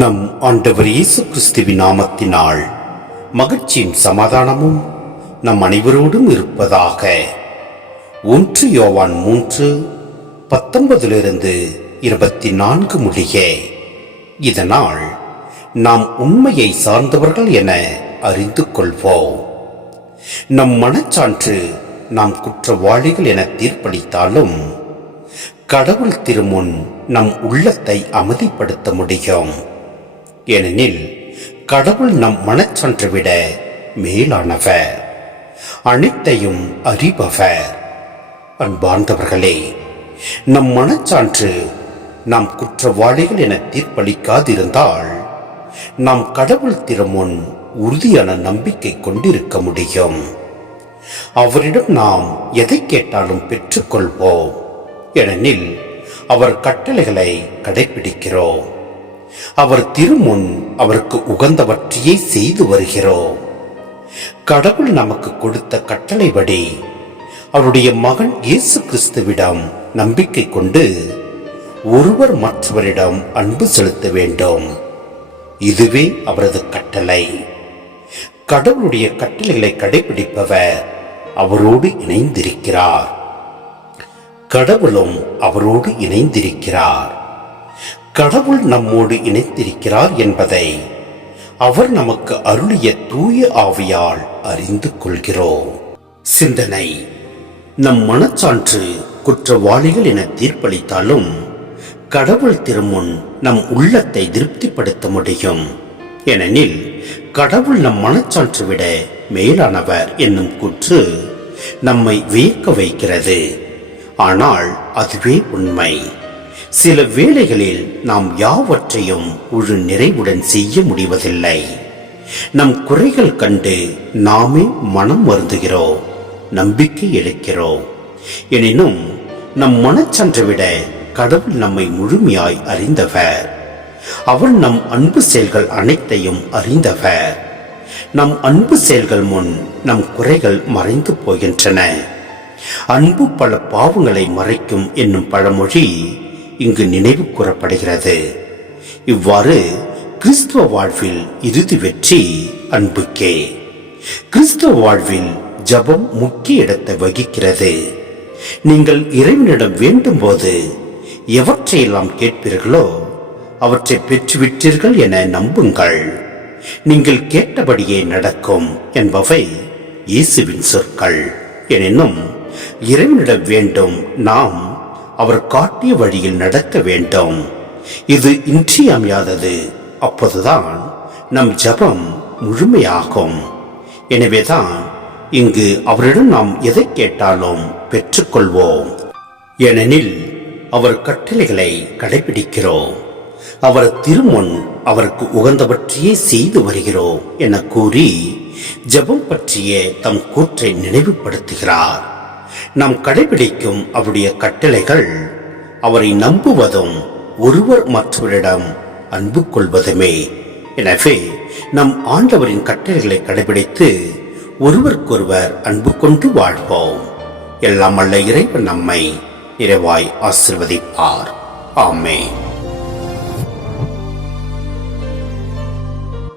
நம் ஆண்டவர் இயேசு கிறிஸ்துவின் நாமத்தினால் மகிழ்ச்சியும் சமாதானமும் நம் அனைவரோடும் இருப்பதாக. ஒன்று யோவான் மூன்று பத்தொன்பதிலிருந்து இருபத்தி நான்கு முடிய. இதனால் நாம் உண்மையை சார்ந்தவர்கள் என அறிந்து கொள்வோம் நம் மனச்சான்று நாம் குற்றவாளிகள் என தீர்ப்பளித்தாலும் கடவுள் திருமுன் நம் உள்ளத்தை அமைதிப்படுத்த முடியும். ஏனெனில் கடவுள் நம் மனச்சான்று விட மேலானவர் அனைத்தையும் அறிபவர். அன்பார்ந்தவர்களே நம் மனச்சான்று நாம் குற்றவாளிகள் என தீர்ப்பளிக்காதிருந்தால் நாம் கடவுள் திறமுன் உறுதியான நம்பிக்கை கொண்டிருக்க முடியும். அவரிடம் நாம் எதை கேட்டாலும் பெற்றுக்கொள்வோம். ஏனெனில் அவர் கட்டளைகளை கடைபிடிக்கிறோம் அவர் திருமுன் அவருக்கு உகந்தவற்றையே செய்து வருகிறோம். கடவுள் நமக்கு கொடுத்த கட்டளைப்படி அவருடைய மகன் இயேசு கிறிஸ்துவிடம் நம்பிக்கை கொண்டு ஒருவர் மற்றவரிடம் அன்பு செலுத்த வேண்டும். இதுவே அவரது கட்டளை. கடவுளுடைய கட்டளைகளை கடைபிடிப்பவர் அவரோடு இணைந்திருக்கிறார். கடவுளும் அவரோடு இணைந்திருக்கிறார். கடவுள் நம்மோடு இணைத்திருக்கிறார் என்பதை அவர் நமக்கு அருளிய தூய ஆவியால் அறிந்து கொள்கிறோம். சிந்தனை. நம் மனச்சான்று குற்றவாளிகள் என தீர்ப்பளித்தாலும் கடவுள் திருமுன் நம் உள்ளத்தை திருப்திப்படுத்த முடியும். ஏனெனில் கடவுள் நம் மனச்சான்று விட மேலானவர் என்னும் கூற்று நம்மை வியக்க வைக்கிறது. ஆனால் அதுவே உண்மை. சில வேளைகளில் நாம் யாவற்றையும் முழு நிறைவுடன் செய்ய முடிவதில்லை. நம் குறைகள் கண்டு நாமே மனம் வருந்துகிறோம் நம்பிக்கை இழக்கிறோம். எனினும் நம் மனச்சன்று விட கடவுள் நம்மை முழுமையாய் அறிந்தவர். அவர் நம் அன்பு செயல்கள் அனைத்தையும் அறிந்தவர். நம் அன்பு செயல்கள் முன் நம் குறைகள் மறைந்து போகின்றன. அன்பு பல பாவங்களை மறைக்கும் என்னும் பழமொழி இங்கு நினைவு கூறப்படுகிறது. இவ்வாறு கிறிஸ்துவ வாழ்வில் இறுதி வெற்றி அன்புக்கே. கிறிஸ்துவ வாழ்வில் ஜபம் முக்கிய இடத்தை வகிக்கிறது. நீங்கள் இறைவனிடம் வேண்டும் போது எவற்றையெல்லாம் கேட்பீர்களோ அவற்றை பெற்றுவிட்டீர்கள் என நம்புங்கள். நீங்கள் கேட்டபடியே நடக்கும் என்பவை இயேசுவின் சொற்கள். எனினும் இறைவனிடம் வேண்டும் நாம் அவர் காட்டிய வழியில் நடக்க வேண்டும். இது இன்றியமையாதது. அப்போதுதான் நம் ஜபம் முழுமையாகும். எனவேதான் இங்கு அவரிடம் நாம் எதை கேட்டாலும் பெற்றுக்கொள்வோம். ஏனெனில் அவர் கட்டளைகளை கடைபிடிக்கிறோம். அவர் திருமுன் அவருக்கு உகந்தவற்றையே செய்து வருகிறோம் என கூறி ஜெபம் பற்றிய தம் கூற்றை நினைவுபடுத்துகிறார். நாம் கடைபிடிக்கும் அவருடைய கட்டளைகள். அவரை நம்புவதும் ஒருவர் மற்றவரிடம் அன்பு கொள்வதுமே. எனவே நம் ஆண்டவரின் கட்டளைகளை கடைபிடித்து ஒருவருக்கொருவர் அன்பு கொண்டு வாழ்வோம். எல்லாம் அல்ல இறைவன் நம்மை நிறைவாய் ஆசிர்வதிப்பார். ஆமே